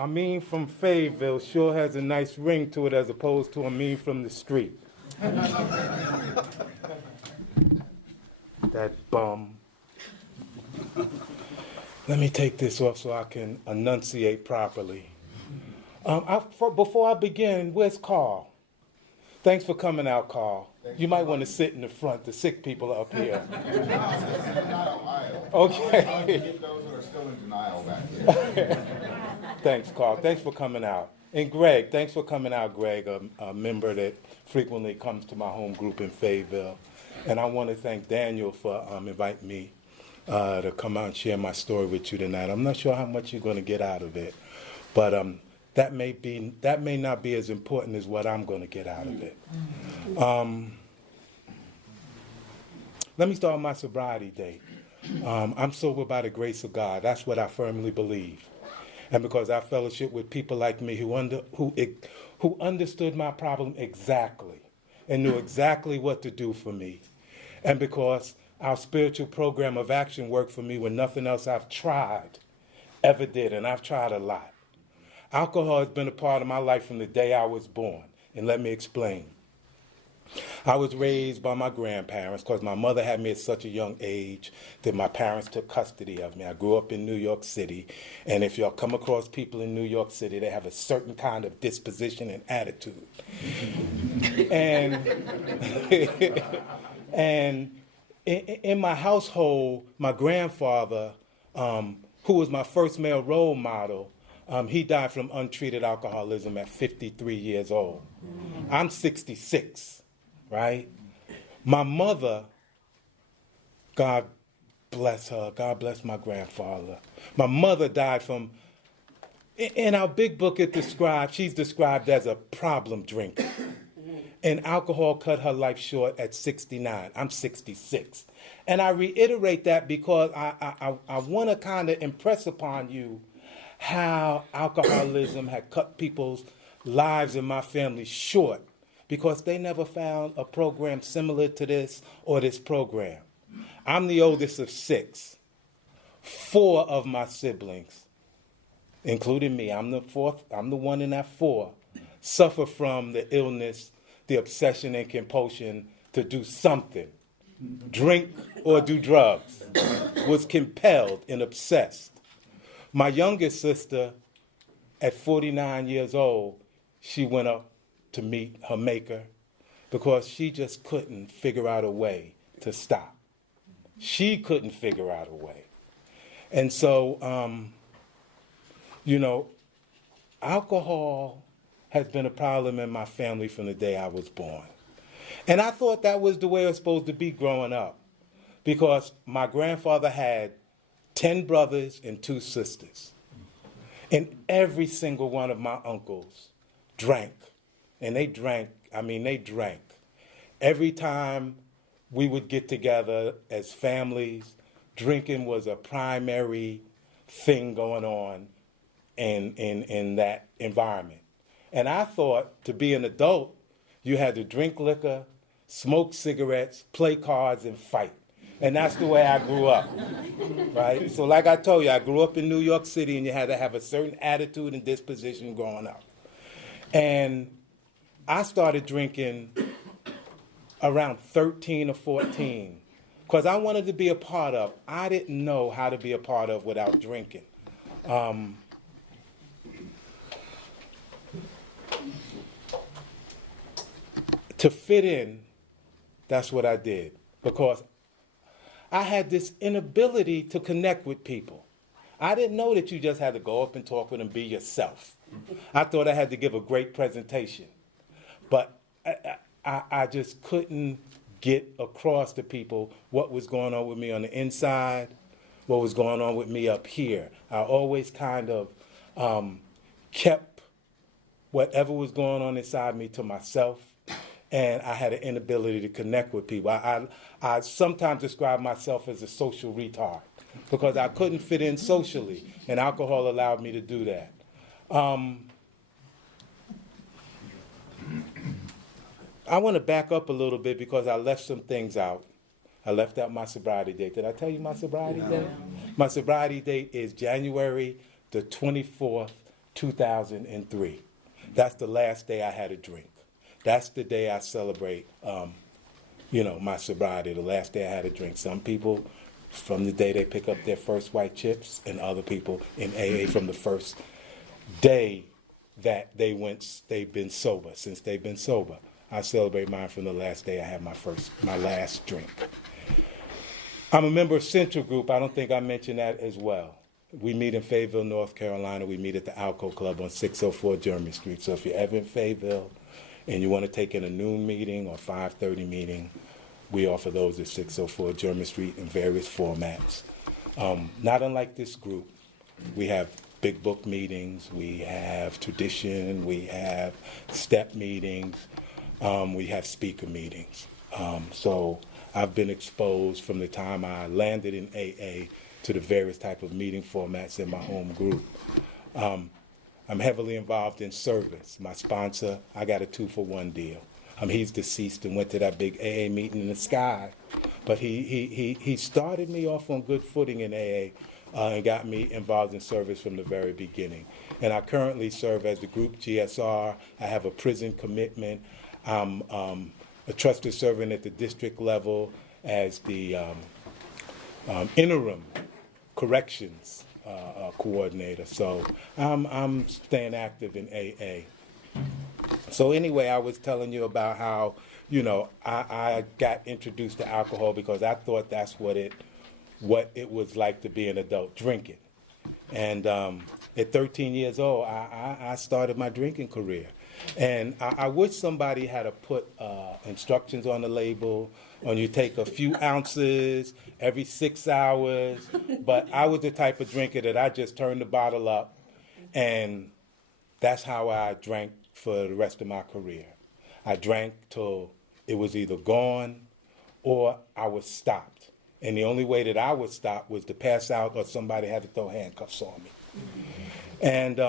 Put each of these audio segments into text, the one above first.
Amyn from Fayetteville sure has a nice ring to it as opposed to Amyn from the street. That bum. Let me take this off so I can enunciate properly. Before I begin, where's Carl? Thanks for coming out, Carl. You might want to sit in the front. The sick people are up here. Okay. Those who are still in denial back here. Thanks, Carl. Thanks for coming out. And Greg, thanks for coming out, Greg, a member that frequently comes to my home group in Fayetteville. And I want to thank Daniel for inviting me to come out and share my story with you tonight. I'm not sure how much you're going to get out of it, but that may not be as important as what I'm going to get out of it. Let me start with my sobriety date. I'm sober by the grace of God. That's what I firmly believe. And because I fellowship with people like me who understood my problem exactly and knew exactly what to do for me. And because our spiritual program of action worked for me when nothing else I've tried ever did, and I've tried a lot. Alcohol has been a part of my life from the day I was born, and let me explain. I was raised by my grandparents because my mother had me at such a young age that my parents took custody of me. I grew up in New York City, and if y'all come across people in New York City, they have a certain kind of disposition and attitude. And in my household, my grandfather, who was my first male role model, he died from untreated alcoholism at 53 years old. I'm 66, right? My mother, God bless her, God bless my grandfather. My mother died from, in our big book she's described as a problem drinker. And alcohol cut her life short at 69. I'm 66. And I reiterate that because I want to kind of impress upon you how alcoholism had cut people's lives in my family short because they never found a program similar to this or this program. I'm the oldest of 6. 4 of my siblings, including me, I'm the one in that 4, suffer from the illness, the obsession and compulsion to do something, drink or do drugs, was compelled and obsessed. My youngest sister, at 49 years old, she went up to meet her maker because she just couldn't figure out a way to stop. She couldn't figure out a way. And so, alcohol has been a problem in my family from the day I was born. And I thought that was the way it was supposed to be growing up because my grandfather had 10 brothers and 2 sisters. And every single one of my uncles drank. And they drank. Every time we would get together as families, drinking was a primary thing going on in that environment. And I thought to be an adult, you had to drink liquor, smoke cigarettes, play cards, and fight. And that's the way I grew up, right? So like I told you, I grew up in New York City, and you had to have a certain attitude and disposition growing up. And I started drinking around 13 or 14 because I wanted to be a part of. I didn't know how to be a part of without drinking. To fit in, that's what I did because I had this inability to connect with people. I didn't know that you just had to go up and talk with them, be yourself. I thought I had to give a great presentation. But I just couldn't get across to people what was going on with me on the inside, what was going on with me up here. I always kind of kept whatever was going on inside me to myself. And I had an inability to connect with people. I sometimes describe myself as a social retard because I couldn't fit in socially, and alcohol allowed me to do that. I want to back up a little bit because I left some things out. I left out my sobriety date. Did I tell you my sobriety date? My sobriety date is January the 24th, 2003. That's the last day I had a drink. That's the day I celebrate, my sobriety, the last day I had a drink. Some people, from the day they pick up their first white chips, and other people in AA from the first day that they've been sober, since they've been sober. I celebrate mine from the last day I had my last drink. I'm a member of Central Group. I don't think I mentioned that as well. We meet in Fayetteville, North Carolina. We meet at the Alco Club on 604 Jeremy Street. So if you're ever in Fayetteville and you want to take in a noon meeting or 5:30 meeting, we offer those at 604 Jeremy Street in various formats. Not unlike this group, we have big book meetings, we have tradition, we have step meetings, we have speaker meetings. So I've been exposed from the time I landed in AA to the various type of meeting formats in my home group. I'm heavily involved in service. My sponsor, I got a 2-for-1 deal. He's deceased and went to that big AA meeting in the sky. But he started me off on good footing in AA and got me involved in service from the very beginning. And I currently serve as the group GSR. I have a prison commitment. I'm a trusted servant at the district level as the interim corrections coordinator. So I'm staying active in AA. So anyway, I was telling you about how, I got introduced to alcohol because I thought that's what it was like to be an adult, drinking. And at 13 years old, I started my drinking career. And I wish somebody had to put instructions on the label on you take a few ounces every 6 hours. But I was the type of drinker that I just turned the bottle up, and that's how I drank for the rest of my career. I drank till it was either gone or I was stopped. And the only way that I was stopped was to pass out or somebody had to throw handcuffs on me. And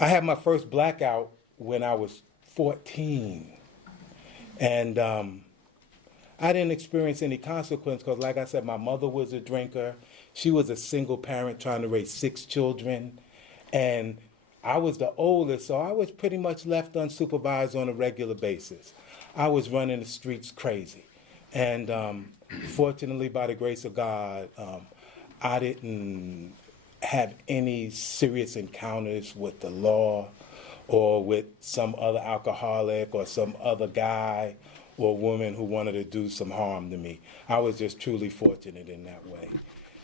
I had my first blackout when I was 14. And I didn't experience any consequence because, like I said, my mother was a drinker. She was a single parent trying to raise 6 children. And I was the oldest, so I was pretty much left unsupervised on a regular basis. I was running the streets crazy. And fortunately, by the grace of God, I didn't have any serious encounters with the law or with some other alcoholic or some other guy or woman who wanted to do some harm to me. I was just truly fortunate in that way.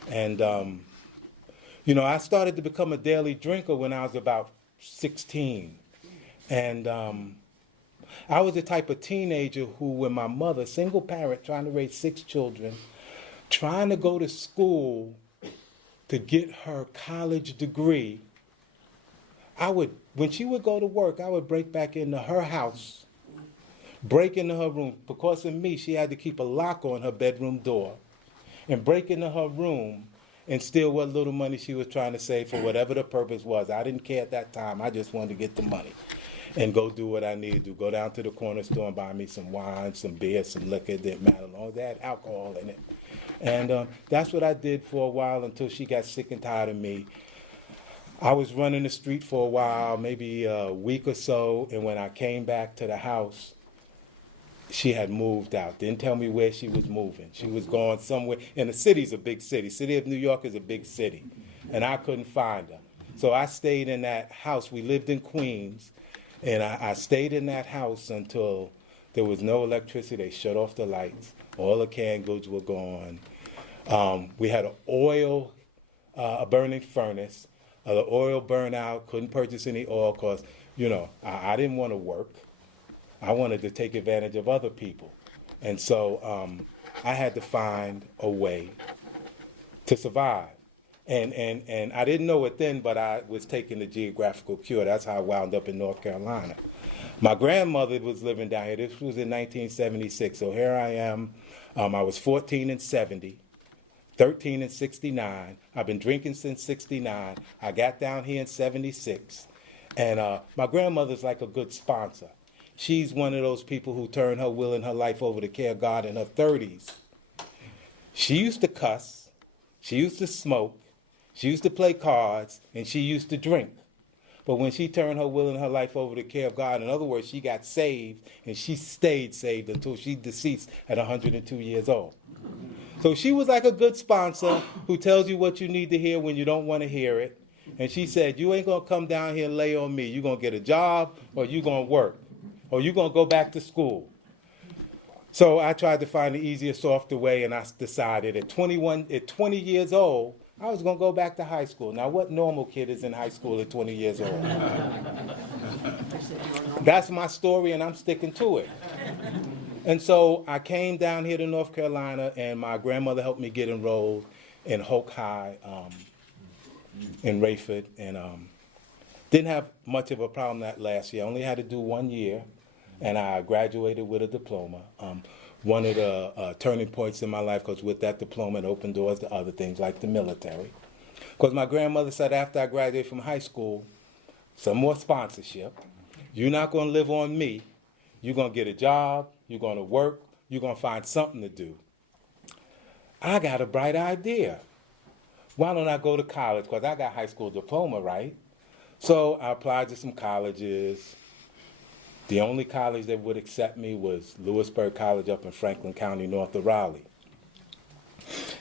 And, I started to become a daily drinker when I was about 16. And I was the type of teenager who, when my mother, single parent, trying to raise 6 children, trying to go to school to get her college degree, when she would go to work, I would break back into her house, break into her room. Because of me, she had to keep a lock on her bedroom door, and break into her room and steal what little money she was trying to save for whatever the purpose was. I didn't care at that time. I just wanted to get the money and go do what I needed to do. Go down to the corner store and buy me some wine, some beer, some liquor. It didn't matter, as long as they had alcohol in it. And that's what I did for a while until she got sick and tired of me. I was running the street for a while, maybe a week or so, and when I came back to the house, she had moved out. Didn't tell me where she was moving. She was going somewhere. And the city's a big city. City of New York is a big city. And I couldn't find her. So I stayed in that house. We lived in Queens. And I stayed in that house until there was no electricity. They shut off the lights. All the canned goods were gone. We had a burning furnace. The oil burned out. Couldn't purchase any oil because, I didn't want to work. I wanted to take advantage of other people. And so I had to find a way to survive. And I didn't know it then, but I was taking the geographical cure. That's how I wound up in North Carolina. My grandmother was living down here. This was in 1976. So here I am. I was 14 in 70, 13 in 69. I've been drinking since 69. I got down here in 76. And my grandmother's like a good sponsor. She's one of those people who turned her will and her life over to care of God in her 30s. She used to cuss. She used to smoke. She used to play cards, and she used to drink. But when she turned her will and her life over to the care of God, in other words, she got saved, and she stayed saved until she deceased at 102 years old. So she was like a good sponsor who tells you what you need to hear when you don't want to hear it. And she said, you ain't going to come down here and lay on me. You're going to get a job, or you're going to work, or you're going to go back to school. So I tried to find the easier, softer way, and I decided at 20 years old, I was going to go back to high school. Now, what normal kid is in high school at 20 years old? That's my story, and I'm sticking to it. And so I came down here to North Carolina, and my grandmother helped me get enrolled in Hoke High in Rayford, and didn't have much of a problem that last year. I only had to do 1 year, and I graduated with a diploma. One of the turning points in my life, because with that diploma, it opened doors to other things like the military. Because my grandmother said after I graduated from high school, some more sponsorship. You're not going to live on me. You're going to get a job. You're going to work. You're going to find something to do. I got a bright idea. Why don't I go to college? Because I got high school diploma, right? So I applied to some colleges. The only college that would accept me was Lewisburg College up in Franklin County, north of Raleigh.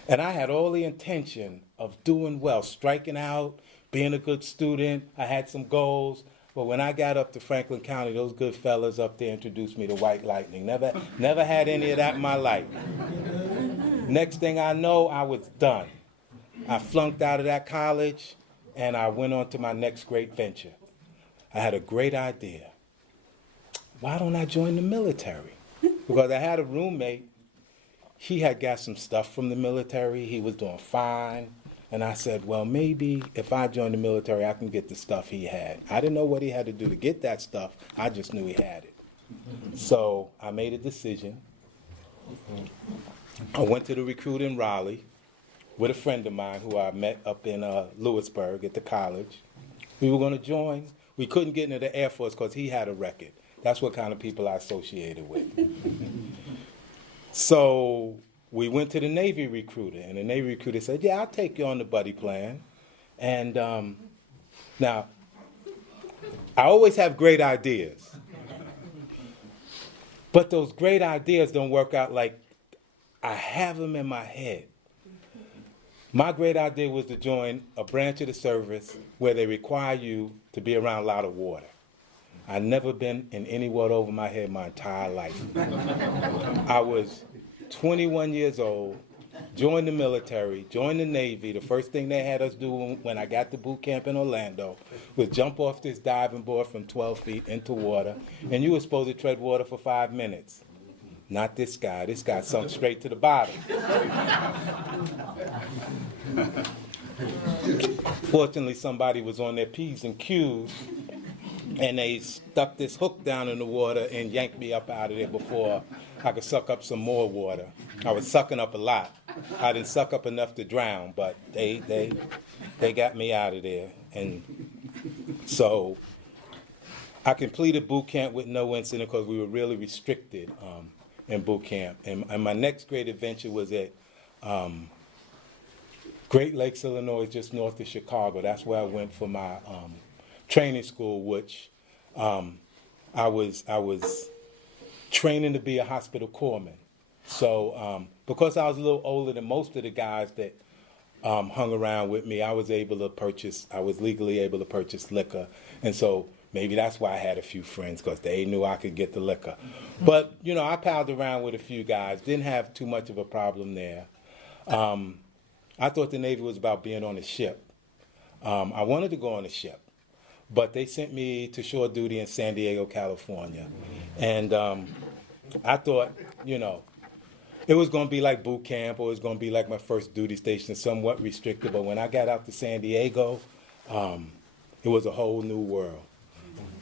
And I had all the intention of doing well, striking out, being a good student. I had some goals. But when I got up to Franklin County, those good fellas up there introduced me to white lightning. Never had any of that in my life. Next thing I know, I was done. I flunked out of that college, and I went on to my next great venture. I had a great idea. Why don't I join the military? Because I had a roommate. He had got some stuff from the military. He was doing fine. And I said, well, maybe if I join the military, I can get the stuff he had. I didn't know what he had to do to get that stuff. I just knew he had it. So I made a decision. I went to the recruit in Raleigh with a friend of mine who I met up in Lewisburg at the college. We were going to join. We couldn't get into the Air Force because he had a record. That's what kind of people I associated with. So we went to the Navy recruiter, and the Navy recruiter said, yeah, I'll take you on the buddy plan. And now, I always have great ideas. But those great ideas don't work out like I have them in my head. My great idea was to join a branch of the service where they require you to be around a lot of water. I've never been in any water over my head my entire life. I was 21 years old, joined the military, joined the Navy. The first thing they had us do when I got to boot camp in Orlando was jump off this diving board from 12 feet into water, and you were supposed to tread water for 5 minutes. Not this guy. This guy sunk straight to the bottom. Fortunately, somebody was on their P's and Q's, and they stuck this hook down in the water and yanked me up out of there before I could suck up some more water. I was sucking up a lot. I didn't suck up enough to drown, but they got me out of there. And so I completed boot camp with no incident because we were really restricted in boot camp. And my next great adventure was at Great Lakes, Illinois, just north of Chicago. That's where I went for my training school, which I was training to be a hospital corpsman. So because I was a little older than most of the guys that hung around with me, I was legally able to purchase liquor. And so maybe that's why I had a few friends, because they knew I could get the liquor. But, I palled around with a few guys, didn't have too much of a problem there. I thought the Navy was about being on a ship. I wanted to go on a ship, but they sent me to shore duty in San Diego, California. And I thought, it was going to be like boot camp, or it was going to be like my first duty station, somewhat restricted. But when I got out to San Diego, it was a whole new world.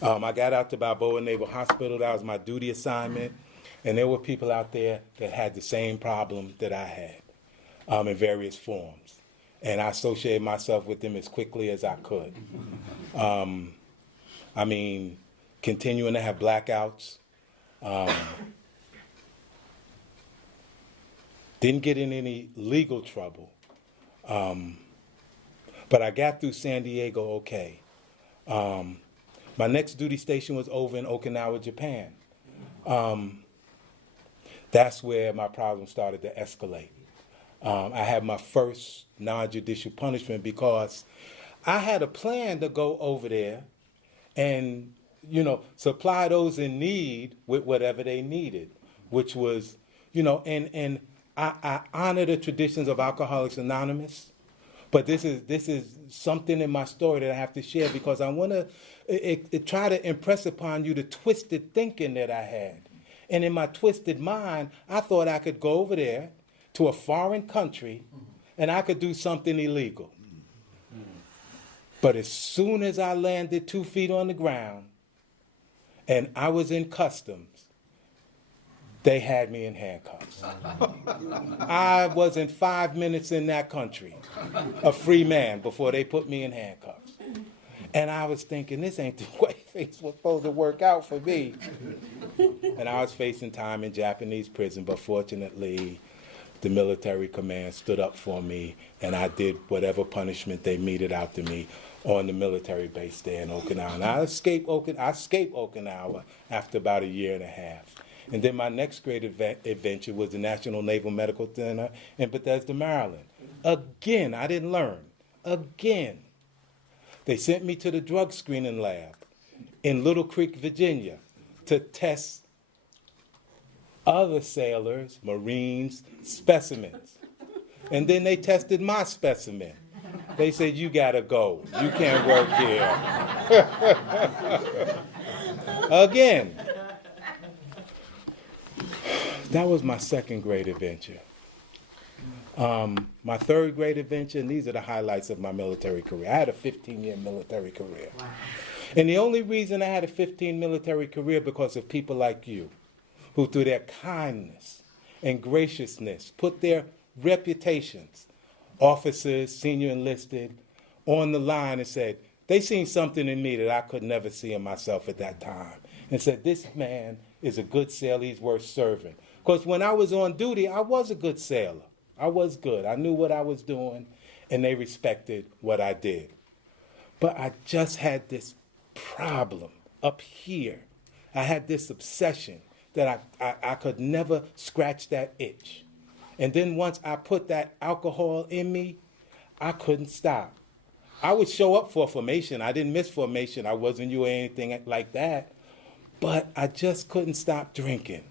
I got out to Balboa Naval Hospital. That was my duty assignment. And there were people out there that had the same problem that I had in various forms. And I associated myself with them as quickly as I could. Continuing to have blackouts. Didn't get in any legal trouble. But I got through San Diego okay. My next duty station was over in Okinawa, Japan. That's where my problem started to escalate. I had my first non-judicial punishment because I had a plan to go over there and, supply those in need with whatever they needed, which was, and I honor the traditions of Alcoholics Anonymous, but this is something in my story that I have to share because I want to try to impress upon you the twisted thinking that I had. And in my twisted mind, I thought I could go over there to a foreign country and I could do something illegal. But as soon as I landed 2 feet on the ground and I was in customs, they had me in handcuffs. I wasn't 5 minutes in that country, a free man, before they put me in handcuffs. And I was thinking, this ain't the way things were supposed to work out for me. And I was facing time in Japanese prison, but fortunately, the military command stood up for me, and I did whatever punishment they meted out to me on the military base there in Okinawa. And I escaped Okinawa after about 1.5 years. And then my next great adventure was the National Naval Medical Center in Bethesda, Maryland. Again, I didn't learn. Again. They sent me to the drug screening lab in Little Creek, Virginia, to test other sailors, Marines, specimens. And then they tested my specimen. They said, you gotta go. You can't work here. Again. That was my second great adventure. My third great adventure, and these are the highlights of my military career. I had a 15-year military career. Wow. And the only reason I had a 15 military career because of people like you, who through their kindness and graciousness put their reputations, officers, senior enlisted, on the line and said, they seen something in me that I could never see in myself at that time. And said, this man is a good sailor, he's worth serving. Because when I was on duty, I was a good sailor. I was good. I knew what I was doing, and they respected what I did. But I just had this problem up here. I had this obsession that I could never scratch that itch. And then once I put that alcohol in me, I couldn't stop. I would show up for formation. I didn't miss formation. I wasn't you or anything like that. But I just couldn't stop drinking.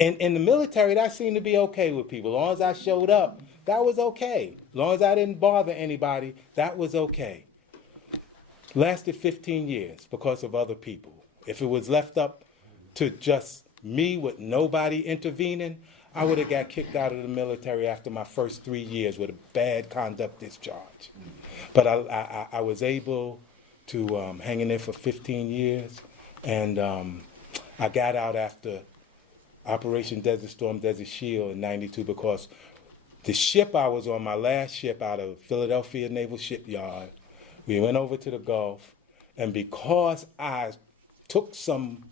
And in the military, that seemed to be okay with people. As long as I showed up, that was okay. As long as I didn't bother anybody, that was okay. Lasted 15 years because of other people. If it was left up to just me with nobody intervening, I would have got kicked out of the military after my first 3 years with a bad conduct discharge. But I was able to hang in there for 15 years, and I got out after Operation Desert Storm, Desert Shield in '92 because the ship I was on, my last ship out of Philadelphia Naval Shipyard, we went over to the Gulf, and because I took some,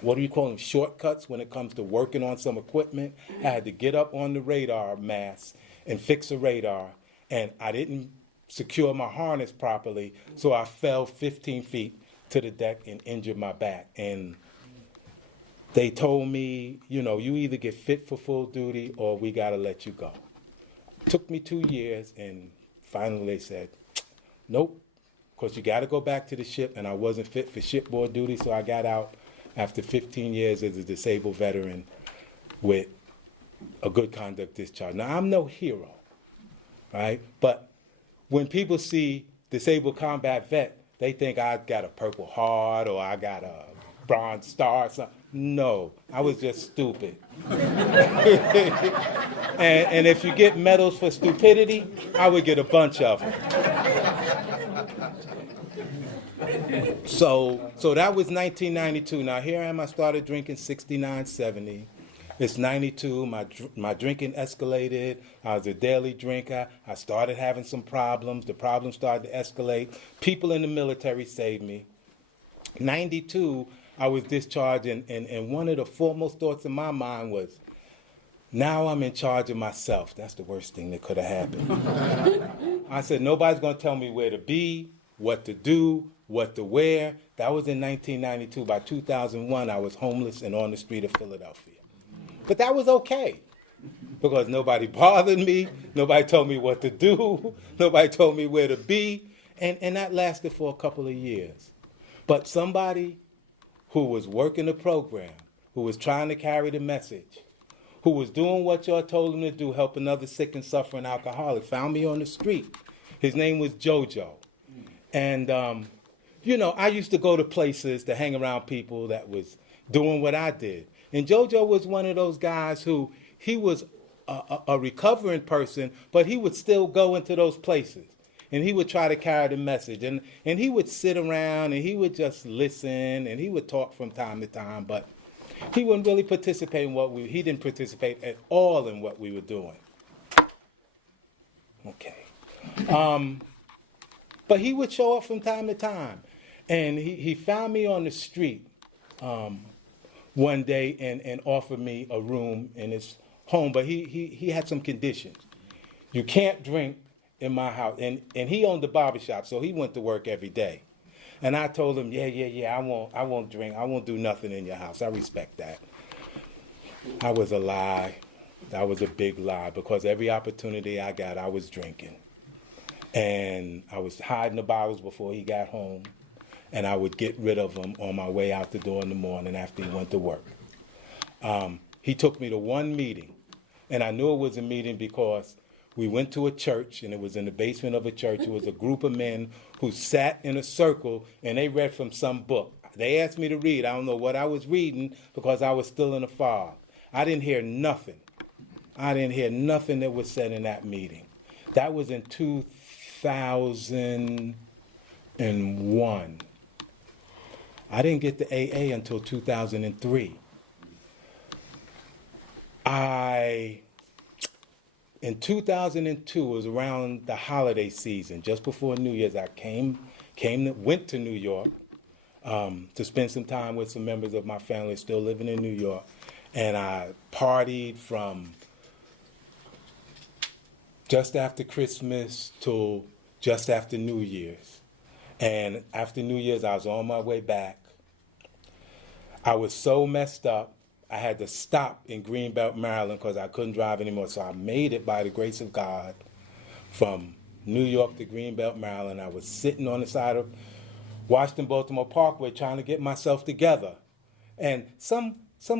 what do you call them, shortcuts when it comes to working on some equipment, I had to get up on the radar mast and fix a radar, and I didn't secure my harness properly, so I fell 15 feet to the deck and injured my back. And they told me, you either get fit for full duty or we got to let you go. Took me 2 years, and finally they said, nope, because you got to go back to the ship, and I wasn't fit for shipboard duty, so I got out after 15 years as a disabled veteran with a good conduct discharge. Now, I'm no hero, right? But when people see disabled combat vet, they think I got a Purple Heart or I got a Bronze Star or something. No, I was just stupid. and if you get medals for stupidity, I would get a bunch of them. So that was 1992. Now here I am, I started drinking 69, 70. It's 92, my drinking escalated. I was a daily drinker. I started having some problems. The problems started to escalate. People in the military saved me. 92, I was discharged, and one of the foremost thoughts in my mind was, now I'm in charge of myself. That's the worst thing that could have happened. I said, nobody's going to tell me where to be, what to do, what to wear. That was in 1992. By 2001, I was homeless and on the street of Philadelphia. But that was okay, because nobody bothered me, nobody told me what to do, nobody told me where to be, and that lasted for a couple of years. But somebody who was working the program, who was trying to carry the message, who was doing what y'all told him to do, helping other sick and suffering alcoholics, found me on the street. His name was JoJo. And, I used to go to places to hang around people that was doing what I did. And JoJo was one of those guys who, he was a recovering person, but he would still go into those places. And he would try to carry the message. And he would sit around and he would just listen and he would talk from time to time, but he wouldn't really participate in he didn't participate at all in what we were doing. Okay. But he would show up from time to time. And he found me on the street one day and offered me a room in his home. But he had some conditions. You can't drink in my house. And he owned the barbershop, so he went to work every day. And I told him, yeah, I won't drink. I won't do nothing in your house. I respect that. I was a lie. That was a big lie, because every opportunity I got, I was drinking. And I was hiding the bottles before he got home. And I would get rid of them on my way out the door in the morning after he went to work. He took me to one meeting. And I knew it was a meeting because we went to a church, and it was in the basement of a church. It was a group of men who sat in a circle, and they read from some book. They asked me to read. I don't know what I was reading, because I was still in a fog. I didn't hear nothing. I didn't hear nothing that was said in that meeting. That was in 2001. I didn't get to AA until 2003. In 2002, it was around the holiday season, just before New Year's, I went to New York to spend some time with some members of my family still living in New York. And I partied from just after Christmas till just after New Year's. And after New Year's, I was on my way back. I was so messed up, I had to stop in Greenbelt, Maryland, because I couldn't drive anymore. So I made it by the grace of God from New York to Greenbelt, Maryland. I was sitting on the side of Washington-Baltimore Parkway trying to get myself together. And some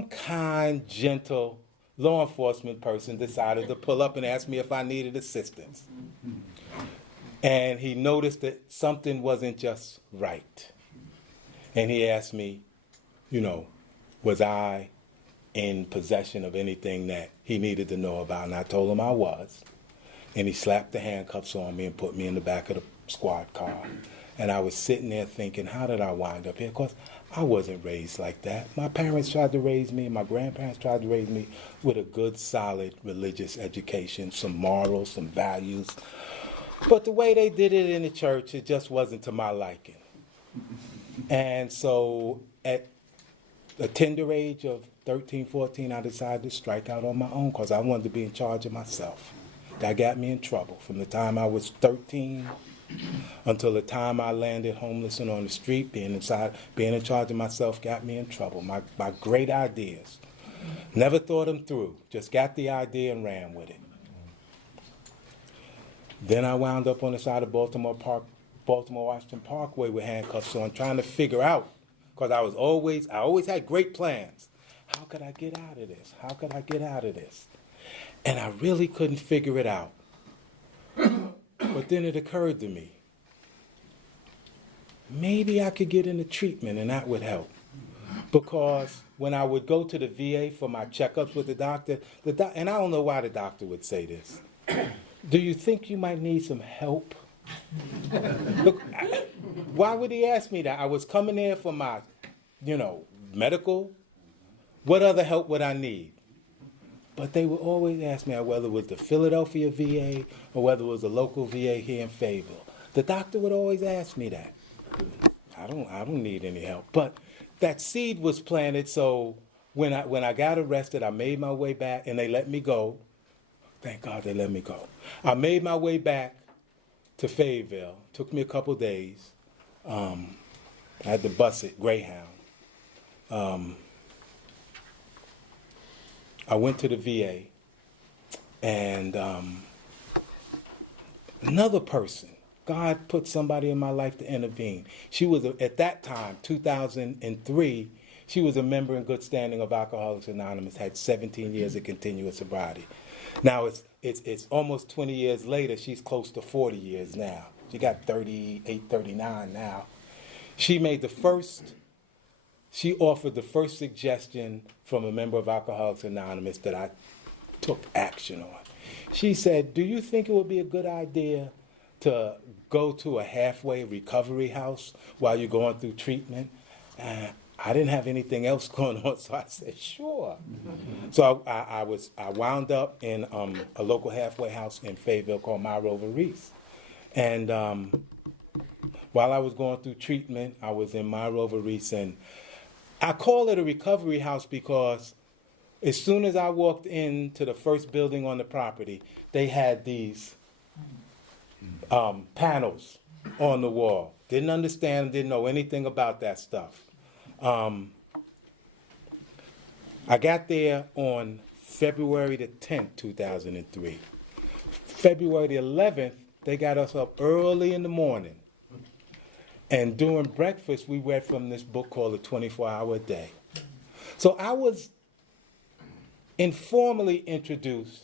kind, gentle law enforcement person decided to pull up and ask me if I needed assistance. And he noticed that something wasn't just right. And he asked me, was I in possession of anything that he needed to know about? And I told him I was. And he slapped the handcuffs on me and put me in the back of the squad car. And I was sitting there thinking, how did I wind up here? Because I wasn't raised like that. My parents tried to raise me, my grandparents tried to raise me with a good, solid religious education, some morals, some values. But the way they did it in the church, it just wasn't to my liking. And so at the tender age of 13, 14, I decided to strike out on my own because I wanted to be in charge of myself. That got me in trouble. From the time I was 13 until the time I landed homeless and on the street, being in charge of myself got me in trouble. My great ideas. Never thought them through. Just got the idea and ran with it. Then I wound up on the side of Baltimore-Washington Parkway with handcuffs on, trying to figure out, because I always had great plans. How could I get out of this? How could I get out of this? And I really couldn't figure it out. But then it occurred to me, maybe I could get into treatment and that would help. Because when I would go to the VA for my checkups with the doctor, and I don't know why the doctor would say this, do you think you might need some help? Look, why would he ask me that? I was coming there for my, medical. What other help would I need? But they would always ask me whether it was the Philadelphia VA or whether it was a local VA here in Fayetteville. The doctor would always ask me that. I don't need any help. But that seed was planted, so when I got arrested, I made my way back and they let me go. Thank God they let me go. I made my way back to Fayetteville. Took me a couple days. I had to bus it, Greyhound. I went to the VA, and another person, God put somebody in my life to intervene. She was, at that time, 2003, she was a member in good standing of Alcoholics Anonymous, had 17 years of continuous sobriety. Now it's almost 20 years later, she's close to 40 years now. She got 38, 39 now. She offered the first suggestion from a member of Alcoholics Anonymous that I took action on. She said, do you think it would be a good idea to go to a halfway recovery house while you're going through treatment? I didn't have anything else going on, so I said, sure. So I wound up in a local halfway house in Fayetteville called My Rover Reese. And while I was going through treatment, I was in My Rover Reese, and I call it a recovery house because as soon as I walked into the first building on the property, they had these panels on the wall. Didn't understand, didn't know anything about that stuff. I got there on February the 10th, 2003. February the 11th, they got us up early in the morning. And during breakfast, we read from this book called The 24-Hour Day. So I was informally introduced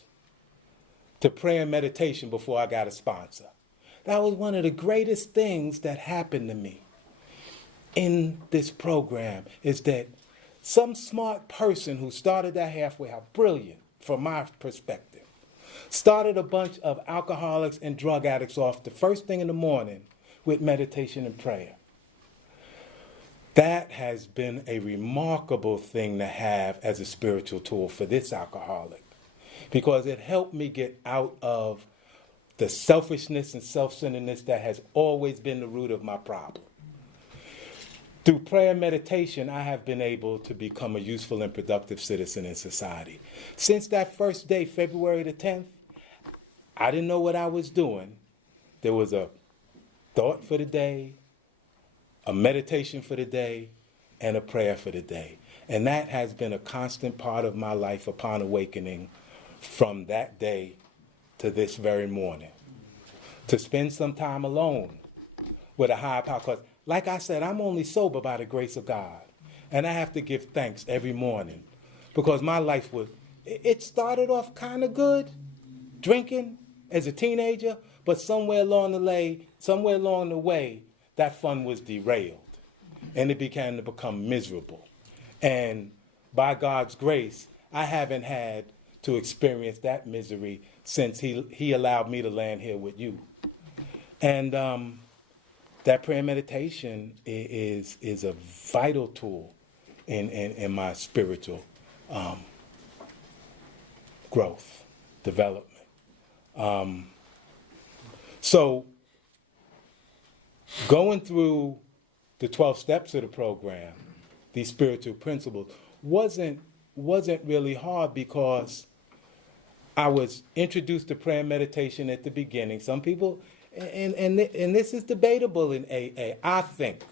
to prayer and meditation before I got a sponsor. That was one of the greatest things that happened to me in this program, is that some smart person who started that halfway house, brilliant from my perspective, started a bunch of alcoholics and drug addicts off the first thing in the morning with meditation and prayer. That has been a remarkable thing to have as a spiritual tool for this alcoholic, because it helped me get out of the selfishness and self-centeredness that has always been the root of my problem. Through prayer and meditation, I have been able to become a useful and productive citizen in society. Since that first day, February the 10th, I didn't know what I was doing. There was a thought for the day, a meditation for the day, and a prayer for the day. And that has been a constant part of my life upon awakening from that day to this very morning. To spend some time alone with a higher power. Because, like I said, I'm only sober by the grace of God. And I have to give thanks every morning. Because my life it started off kind of good, drinking as a teenager, but somewhere along the way, that fun was derailed. And it began to become miserable. And by God's grace, I haven't had to experience that misery since he allowed me to land here with you. And that prayer and meditation is a vital tool in my spiritual growth, development. So going through the 12 steps of the program, these spiritual principles, wasn't really hard, because I was introduced to prayer and meditation at the beginning. Some people, and this is debatable in AA, I think,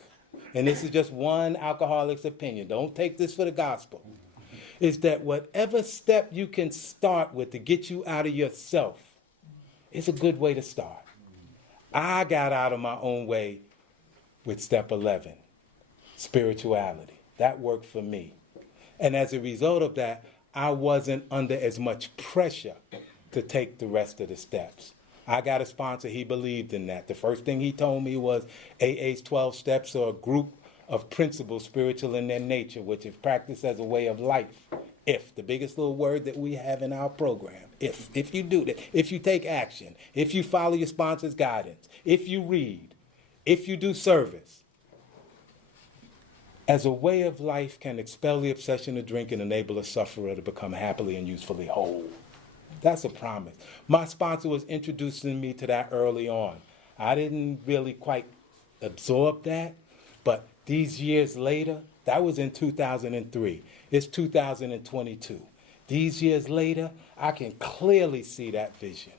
and this is just one alcoholic's opinion, don't take this for the gospel, is that whatever step you can start with to get you out of yourself is a good way to start. I got out of my own way with step 11, spirituality. That worked for me. And as a result of that, I wasn't under as much pressure to take the rest of the steps. I got a sponsor, he believed in that. The first thing he told me was AA's 12 steps are a group of principles spiritual in their nature, which is practiced as a way of life. If, the biggest little word that we have in our program, if you do that, if you take action, if you follow your sponsor's guidance, if you read, if you do service, as a way of life can expel the obsession of drink and enable a sufferer to become happily and usefully whole. That's a promise. My sponsor was introducing me to that early on. I didn't really quite absorb that, but these years later, that was in 2003. It's 2022. These years later, I can clearly see that vision.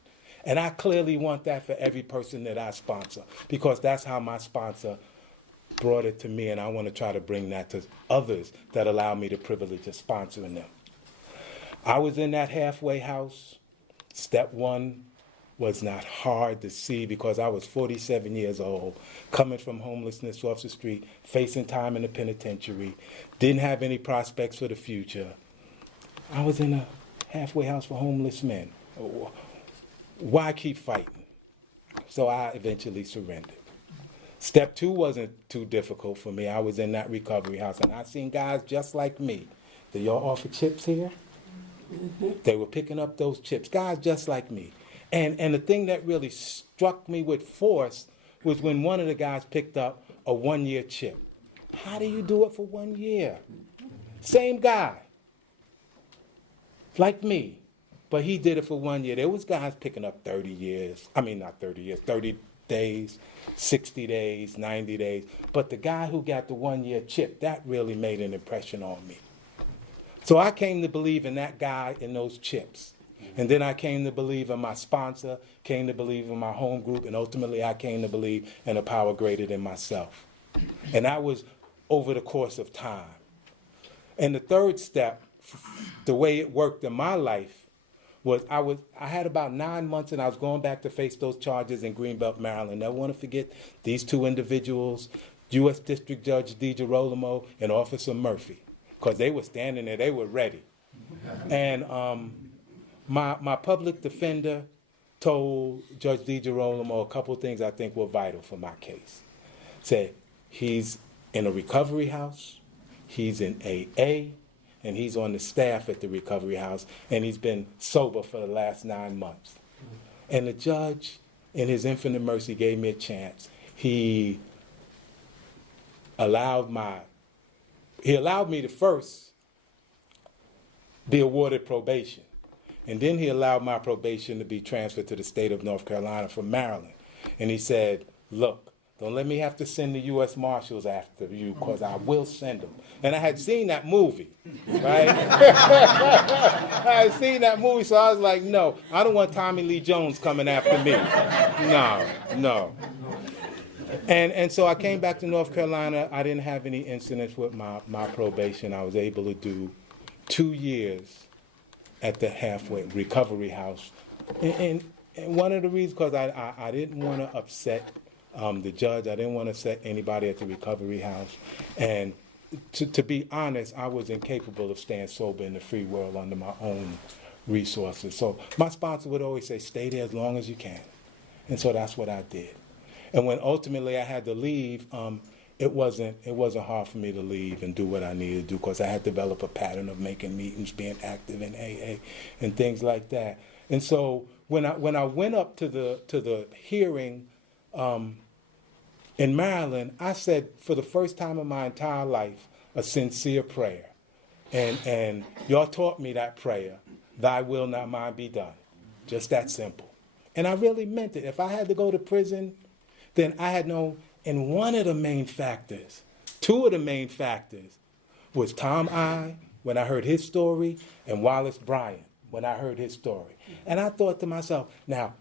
And I clearly want that for every person that I sponsor, because that's how my sponsor brought it to me, and I want to try to bring that to others that allow me the privilege of sponsoring them. I was in that halfway house. Step one was not hard to see because I was 47 years old, coming from homelessness off the street, facing time in the penitentiary, didn't have any prospects for the future. I was in a halfway house for homeless men. Why keep fighting? So I eventually surrendered. Step two wasn't too difficult for me. I was in that recovery house, and I seen guys just like me. Do y'all offer chips here? They were picking up those chips, guys just like me. And the thing that really struck me with force was when one of the guys picked up a 1-year chip. How do you do it for 1 year? Same guy, like me, but he did it for 1 year. There was guys picking up 30 days, 60 days, 90 days. But the guy who got the 1-year chip, that really made an impression on me. So I came to believe in that guy and those chips. And then I came to believe in my sponsor, came to believe in my home group, and ultimately I came to believe in a power greater than myself. And that was over the course of time. And the third step, the way it worked in my life, was I had about 9 months, and I was going back to face those charges in Greenbelt, Maryland. Never want to forget these two individuals, U.S. District Judge DiGirolamo and Officer Murphy, because they were standing there, they were ready. And my public defender told Judge DiGirolamo a couple things I think were vital for my case. Said he's in a recovery house, he's in AA, and he's on the staff at the recovery house, and he's been sober for the last 9 months. And the judge, in his infinite mercy, gave me a chance. He allowed me to first be awarded probation. And then he allowed my probation to be transferred to the state of North Carolina from Maryland. And he said, look, don't let me have to send the U.S. Marshals after you, because I will send them. And I had seen that movie, right? I had seen that movie, so I was like, no, I don't want Tommy Lee Jones coming after me. No. And so I came back to North Carolina. I didn't have any incidents with my probation. I was able to do 2 years at the halfway recovery house. And one of the reasons, because I didn't want to upset the judge. I didn't want to upset anybody at the recovery house. And to be honest, I was incapable of staying sober in the free world under my own resources. So my sponsor would always say, stay there as long as you can. And so that's what I did. And when ultimately I had to leave, it wasn't hard for me to leave and do what I needed to do, because I had developed a pattern of making meetings, being active in AA, and things like that. And so when I went up to the hearing in Maryland, I said for the first time in my entire life a sincere prayer, and y'all taught me that prayer: "Thy will, not mine, be done." Just that simple. And I really meant it. If I had to go to prison, then I had known. And one of the main factors, two of the main factors, was Tom I, when I heard his story, and Wallace Bryant, when I heard his story. And I thought to myself, now,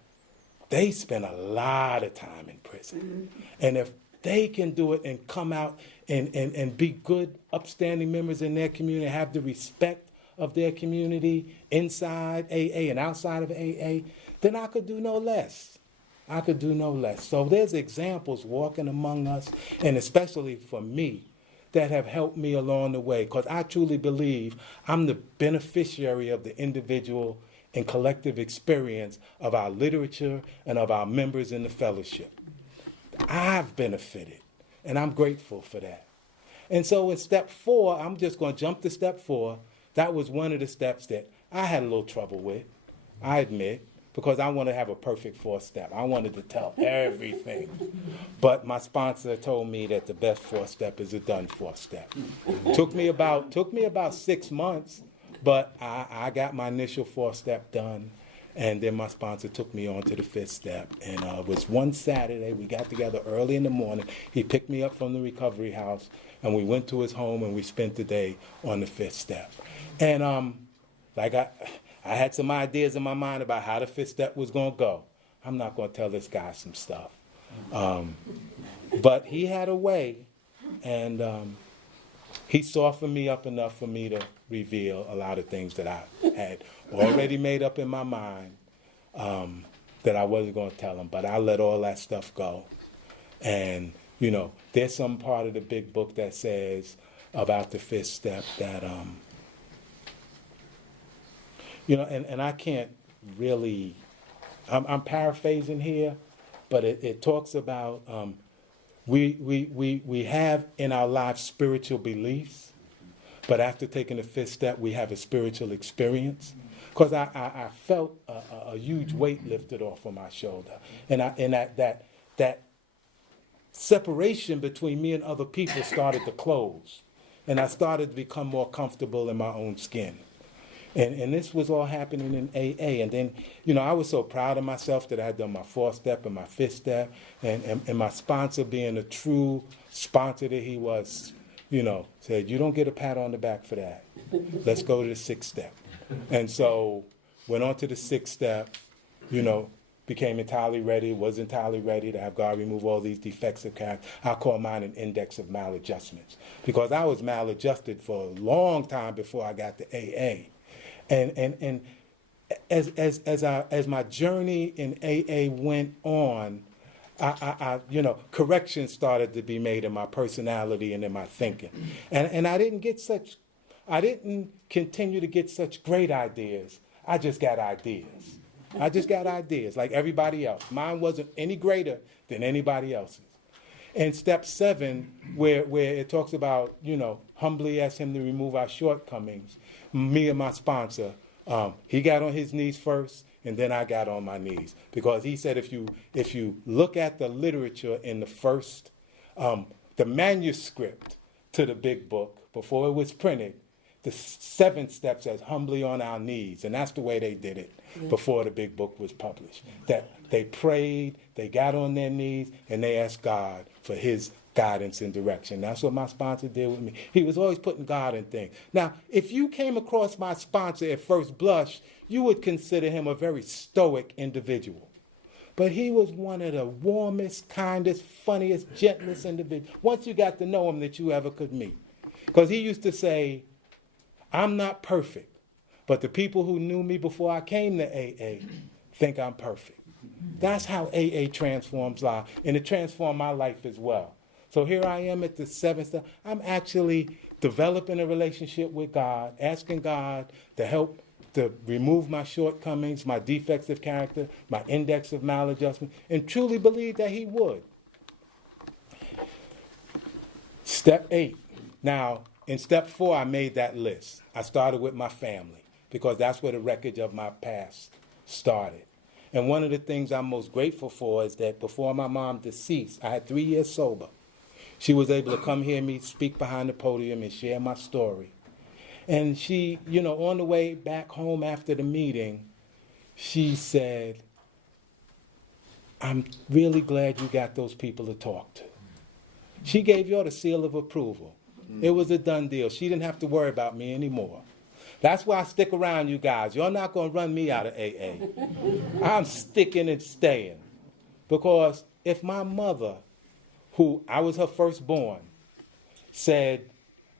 they spend a lot of time in prison. And if they can do it and come out and be good, upstanding members in their community, have the respect of their community inside AA and outside of AA, then I could do no less. I could do no less. So there's examples walking among us, and especially for me, that have helped me along the way, because I truly believe I'm the beneficiary of the individual and collective experience of our literature and of our members in the fellowship. I've benefited, and I'm grateful for that. And so in step 4, I'm just going to jump to step 4. That was one of the steps that I had a little trouble with, I admit, because I want to have a perfect 4th step. I wanted to tell everything. But my sponsor told me that the best 4th step is a done 4th step. Took me about 6 months, but I got my initial 4th step done. And then my sponsor took me on to the 5th step. And it was one Saturday. We got together early in the morning. He picked me up from the recovery house, and we went to his home, and we spent the day on the 5th step. And I had some ideas in my mind about how the 5th step was going to go. I'm not going to tell this guy some stuff. But he had a way, and he softened me up enough for me to reveal a lot of things that I had already made up in my mind that I wasn't going to tell him. But I let all that stuff go. And, you know, there's some part of the big book that says about the fifth step that, you know, and I can't really, I'm paraphrasing here, but it talks about we have in our lives spiritual beliefs, but after taking the fifth step, we have a spiritual experience. Because I felt a huge weight lifted off of my shoulder. And that separation between me and other people started to close. And I started to become more comfortable in my own skin. And this was all happening in AA. And then, you know, I was so proud of myself that I had done my fourth step and my fifth step. And my sponsor, being a true sponsor that he was, you know, said, you don't get a pat on the back for that. Let's go to the sixth step. And so went on to the sixth step, you know, became entirely ready, was entirely ready to have God remove all these defects of character. I call mine an index of maladjustments, because I was maladjusted for a long time before I got to AA. And as my journey in AA went on, I you know, corrections started to be made in my personality and in my thinking. And I didn't continue to get such great ideas. I just got ideas. I just got ideas like everybody else. Mine wasn't any greater than anybody else's. In step 7, where it talks about, you know, humbly ask him to remove our shortcomings, me and my sponsor, he got on his knees first, and then I got on my knees. Because he said if you look at the literature in the first, the manuscript to the big book, before it was printed, the 7th step says humbly on our knees. And that's the way they did it before the big book was published. That they prayed, they got on their knees, and they asked God for his guidance and direction. That's what my sponsor did with me. He was always putting God in things. Now, if you came across my sponsor at first blush, you would consider him a very stoic individual. But he was one of the warmest, kindest, funniest, gentlest individuals, once you got to know him, that you ever could meet. Because he used to say, I'm not perfect, but the people who knew me before I came to AA think I'm perfect. That's how AA transforms life, and it transformed my life as well. So here I am at the 7th step. I'm actually developing a relationship with God, asking God to help to remove my shortcomings, my defects of character, my index of maladjustment, and truly believe that he would. Step 8. Now, in step 4, I made that list. I started with my family, because that's where the wreckage of my past started. And one of the things I'm most grateful for is that before my mom deceased, I had 3 years sober. She was able to come hear me speak behind the podium and share my story. And she, you know, on the way back home after the meeting, she said, I'm really glad you got those people to talk to. She gave you the seal of approval. It was a done deal. She didn't have to worry about me anymore. That's why I stick around, you guys. You're not going to run me out of AA. I'm sticking and staying. Because if my mother, who I was her firstborn, said,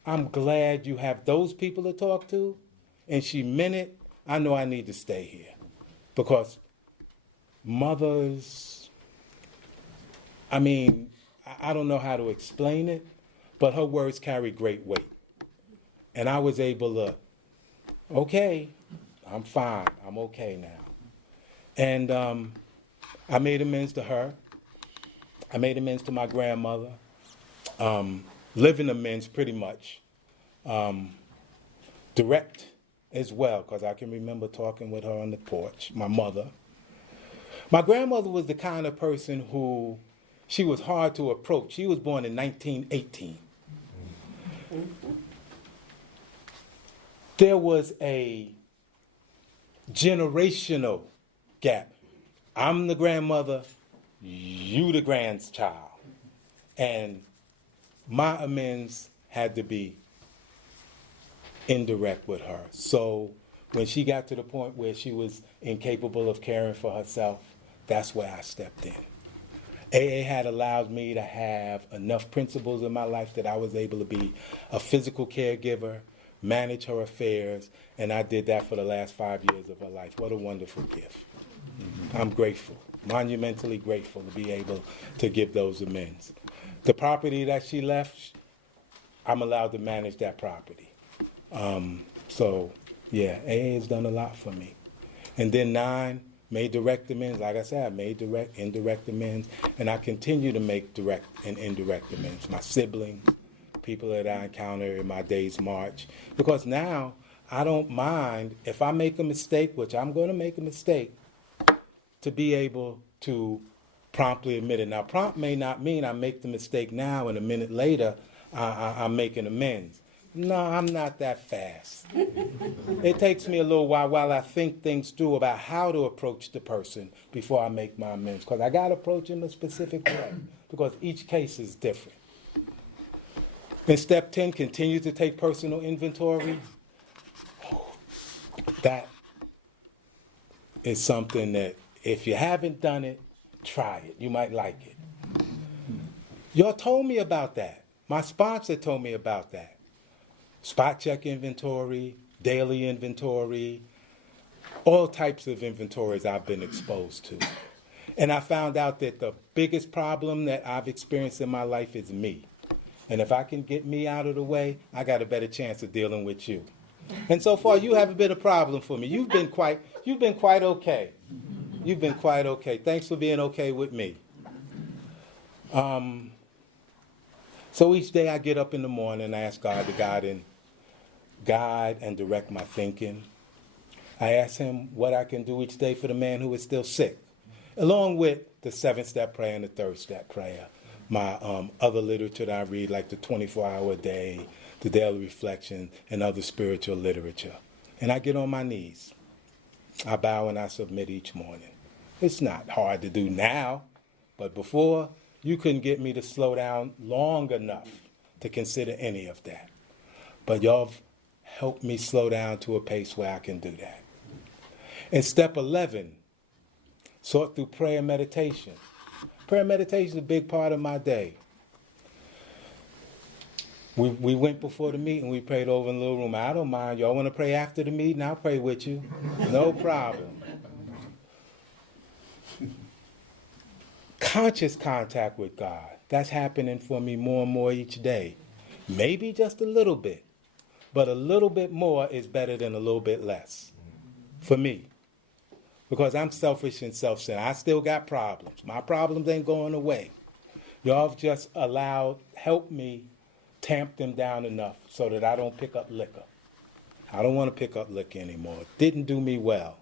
I'm glad you have those people to talk to, and she meant it, I know I need to stay here. Because mothers, I mean, I don't know how to explain it, but her words carry great weight. And I was able to, okay, I'm fine, I'm okay now. And I made amends to her. I made amends to my grandmother. Living amends pretty much. Direct as well, because I can remember talking with her on the porch, my mother. My grandmother was the kind of person who, she was hard to approach. She was born in 1918. There was a generational gap. I'm the grandmother, you the grandchild. And my amends had to be indirect with her. So when she got to the point where she was incapable of caring for herself, that's where I stepped in. AA had allowed me to have enough principles in my life that I was able to be a physical caregiver, manage her affairs, and I did that for the last 5 years of her life. What a wonderful gift. I'm grateful, monumentally grateful to be able to give those amends. The property that she left, I'm allowed to manage that property. So, yeah, AA has done a lot for me. And then 9, made direct amends. Like I said, I made direct, indirect amends, and I continue to make direct and indirect amends. My siblings, people that I encounter in my day's march. Because now, I don't mind if I make a mistake, which I'm going to make a mistake, to be able to promptly admit it. Now, prompt may not mean I make the mistake now and a minute later I'm making amends. No, I'm not that fast. It takes me a little while I think things through about how to approach the person before I make my amends. Because I got to approach them a specific way, because each case is different. In step 10, continue to take personal inventory. That is something that if you haven't done it, try it. You might like it. Y'all told me about that. My sponsor told me about that. Spot check inventory, daily inventory, all types of inventories I've been exposed to. And I found out that the biggest problem that I've experienced in my life is me. And if I can get me out of the way, I got a better chance of dealing with you. And so far, you haven't been a problem for me. You've been quite okay. You've been quite okay. Thanks for being okay with me. So each day I get up in the morning and I ask God to guide and direct my thinking. I ask him what I can do each day for the man who is still sick, along with the 7-step prayer and the 3rd-step prayer. My other literature that I read, like the 24-hour day, the daily reflection, and other spiritual literature. And I get on my knees. I bow and I submit each morning. It's not hard to do now, but before, you couldn't get me to slow down long enough to consider any of that. But y'all have helped me slow down to a pace where I can do that. In step 11, sort through prayer and meditation. Prayer and meditation is a big part of my day. We went before the meeting, we prayed over in the little room. I don't mind. Y'all want to pray after the meeting? I'll pray with you. No problem. Conscious contact with God. That's happening for me more and more each day. Maybe just a little bit. But a little bit more is better than a little bit less. For me. Because I'm selfish and self-centered. I still got problems. My problems ain't going away. Y'all have just helped me tamp them down enough so that I don't pick up liquor. I don't want to pick up liquor anymore. It didn't do me well.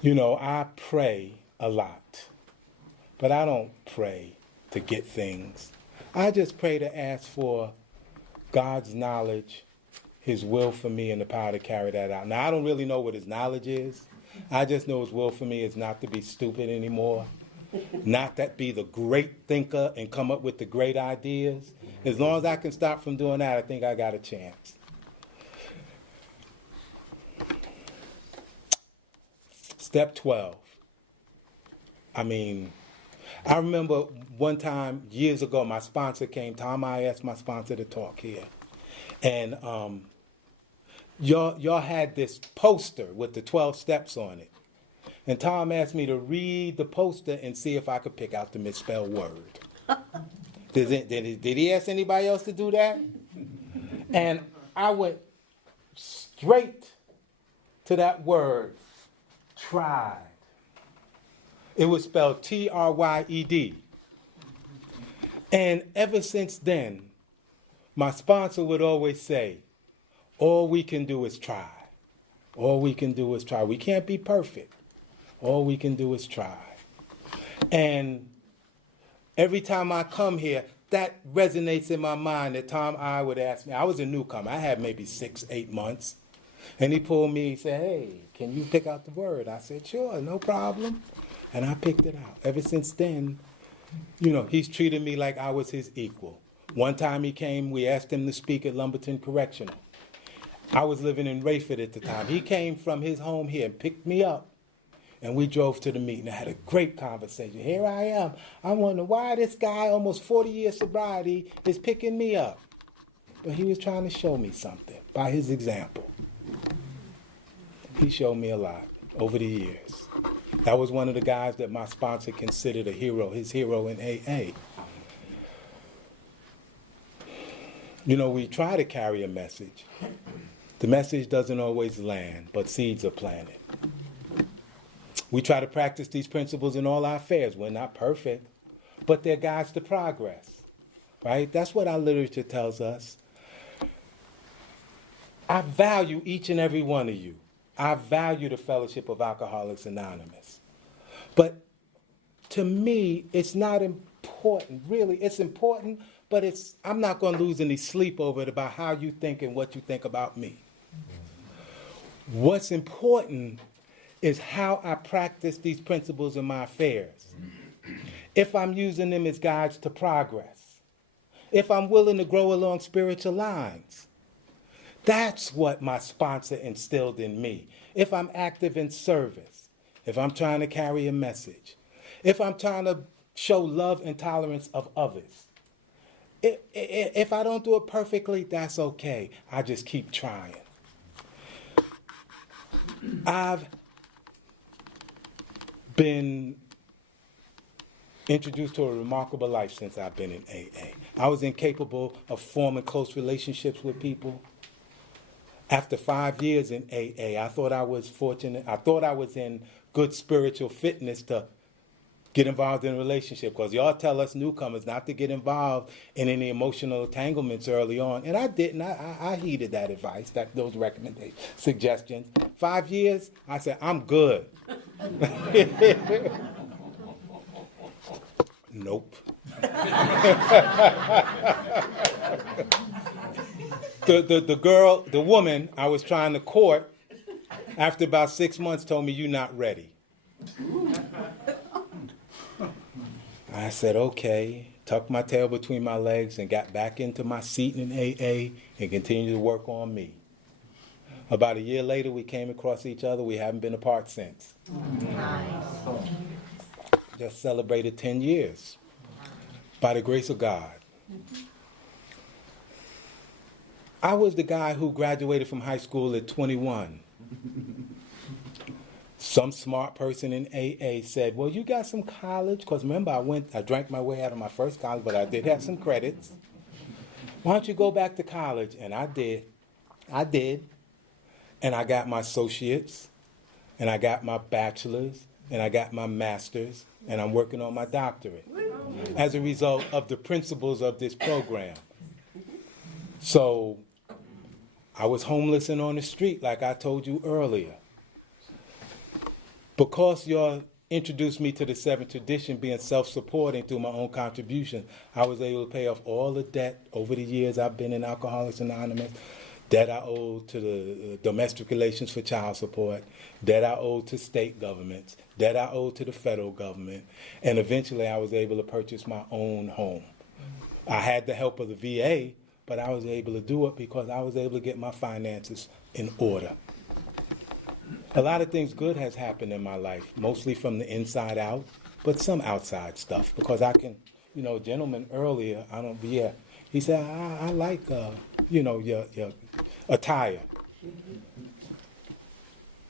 You know, I pray a lot, but I don't pray to get things. I just pray to ask for God's knowledge, his will for me, and the power to carry that out. Now, I don't really know what his knowledge is. I just know his will for me is not to be stupid anymore, not to be the great thinker and come up with the great ideas. As long as I can stop from doing that, I think I got a chance. Step 12. I remember one time years ago, my sponsor came. Tom, I asked my sponsor to talk here. And y'all had this poster with the 12 steps on it. And Tom asked me to read the poster and see if I could pick out the misspelled word. Did he ask anybody else to do that? And I went straight to that word. Tried. It was spelled T-R-Y-E-D. And ever since then, my sponsor would always say, all we can do is try. All we can do is try. We can't be perfect. All we can do is try. And every time I come here, that resonates in my mind that Tom I would ask me. I was a newcomer. I had maybe 6-8 months. And he pulled me, he said, hey, can you pick out the word? I said, sure, no problem. And I picked it out. Ever since then, he's treated me like I was his equal. One time he came, we asked him to speak at Lumberton Correctional. I was living in Rayford at the time. He came from his home here and picked me up And we drove to the meeting. I had a great conversation. Here I am. I wonder why this guy, almost 40 years sobriety, is picking me up. But he was trying to show me something by his example. He showed me a lot over the years. That was one of the guys that my sponsor considered a hero, his hero in AA. You know, we try to carry a message. The message doesn't always land, but seeds are planted. We try to practice these principles in all our affairs. We're not perfect, but they're guides to progress, right? That's what our literature tells us. I value each and every one of you. I value the Fellowship of Alcoholics Anonymous. But to me, it's not important. Really, it's important, but I'm not going to lose any sleep over it about how you think and what you think about me. What's important is how I practice these principles in my affairs. If I'm using them as guides to progress. If I'm willing to grow along spiritual lines. That's what my sponsor instilled in me. If I'm active in service. If I'm trying to carry a message. If I'm trying to show love and tolerance of others. If I don't do it perfectly, that's okay. I just keep trying. I've been introduced to a remarkable life since I've been in AA. I was incapable of forming close relationships with people. After 5 years in AA, I thought I was fortunate. I thought I was in good spiritual fitness to get involved in a relationship, because y'all tell us newcomers not to get involved in any emotional entanglements early on. And I didn't. I heeded that advice, those recommendations, suggestions. 5 years, I said, I'm good. Nope. The woman I was trying to court, after about 6 months, told me, "You're not ready." I said, okay, tucked my tail between my legs and got back into my seat in AA and continued to work on me. About a year later, we came across each other. We haven't been apart since. Nice. Just celebrated 10 years by the grace of God. I was the guy who graduated from high school at 21. Some smart person in AA said, well, you got some college? Because remember, I drank my way out of my first college, but I did have some credits. Why don't you go back to college? And I did. And I got my associates, and I got my bachelor's, and I got my master's, and I'm working on my doctorate as a result of the principles of this program. So I was homeless and on the street, like I told you earlier. Because y'all introduced me to the seventh tradition, being self-supporting through my own contribution, I was able to pay off all the debt over the years I've been in Alcoholics Anonymous, debt I owed to the domestic relations for child support, debt I owed to state governments, debt I owed to the federal government, and eventually I was able to purchase my own home. I had the help of the VA, but I was able to do it because I was able to get my finances in order. A lot of things good has happened in my life, mostly from the inside out, but some outside stuff, because I can, a gentleman earlier, he said, I like, your attire.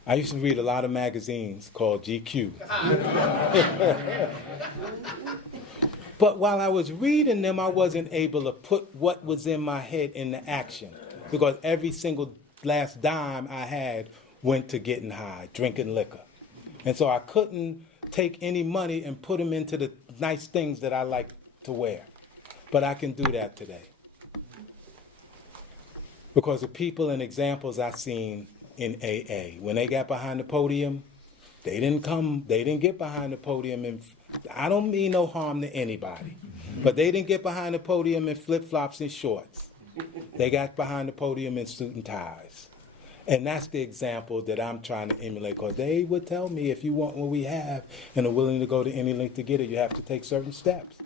I used to read a lot of magazines called GQ. But while I was reading them, I wasn't able to put what was in my head into action, because every single last dime I had went to getting high, drinking liquor. And so I couldn't take any money and put them into the nice things that I like to wear. But I can do that today. Because the people and examples I've seen in AA, when they got behind the podium, they didn't get behind the podium, and I don't mean no harm to anybody, but they didn't get behind the podium in flip-flops and shorts. They got behind the podium in suit and ties. And that's the example that I'm trying to emulate, because they would tell me, if you want what we have and are willing to go to any length to get it, you have to take certain steps.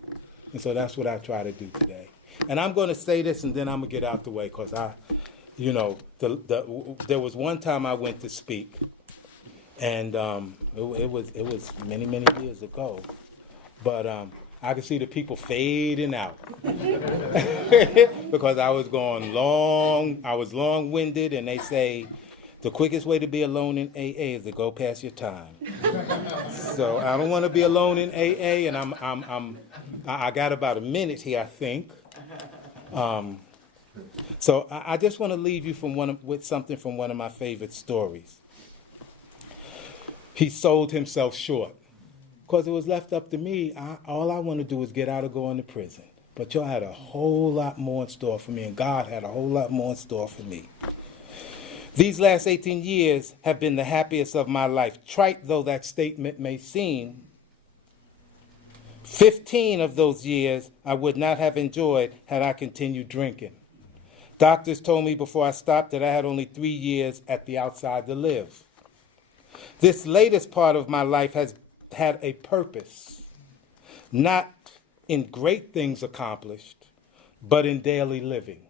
And so that's what I try to do today. And I'm going to say this, and then I'm going to get out the way, because there was one time I went to speak, And it was many, many years ago. But I could see the people fading out because I was long-winded, and they say the quickest way to be alone in AA is to go past your time. So I don't want to be alone in AA, and I got about a minute here, I think. So I just want to leave you with something from one of my favorite stories. He sold himself short. Because it was left up to me, all I want to do is get out or go into prison. But y'all had a whole lot more in store for me, and God had a whole lot more in store for me. These last 18 years have been the happiest of my life. Trite though that statement may seem, 15 of those years I would not have enjoyed had I continued drinking. Doctors told me before I stopped that I had only 3 years at the outside to live. This latest part of my life has had a purpose, not in great things accomplished, but in daily living.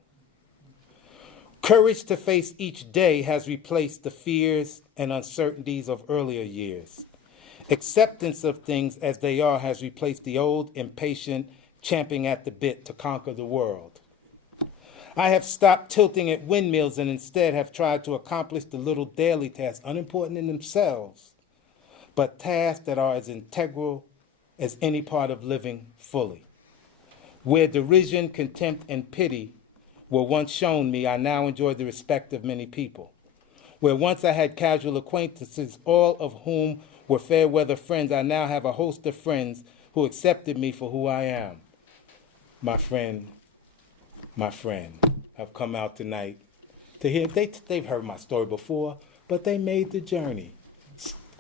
Courage to face each day has replaced the fears and uncertainties of earlier years. Acceptance of things as they are has replaced the old impatient champing at the bit to conquer the world. I have stopped tilting at windmills and instead have tried to accomplish the little daily tasks, unimportant in themselves, but tasks that are as integral as any part of living fully. Where derision, contempt, and pity were once shown me, I now enjoy the respect of many people. Where once I had casual acquaintances, all of whom were fair weather friends, I now have a host of friends who accepted me for who I am. My friend, have come out tonight to hear. They've heard my story before, but they made the journey.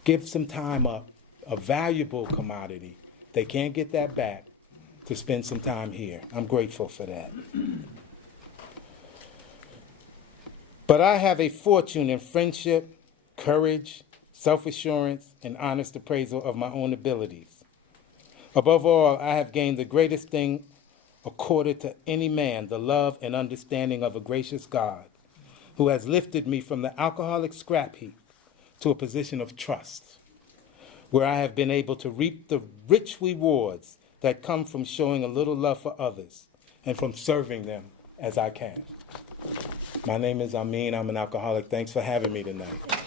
Give some time up, a valuable commodity. They can't get that back, to spend some time here. I'm grateful for that. But I have a fortune in friendship, courage, self-assurance, and honest appraisal of my own abilities. Above all, I have gained the greatest thing accorded to any man, the love and understanding of a gracious God, who has lifted me from the alcoholic scrap heap to a position of trust, where I have been able to reap the rich rewards that come from showing a little love for others and from serving them as I can. My name is Amyn. I'm an alcoholic. Thanks for having me tonight.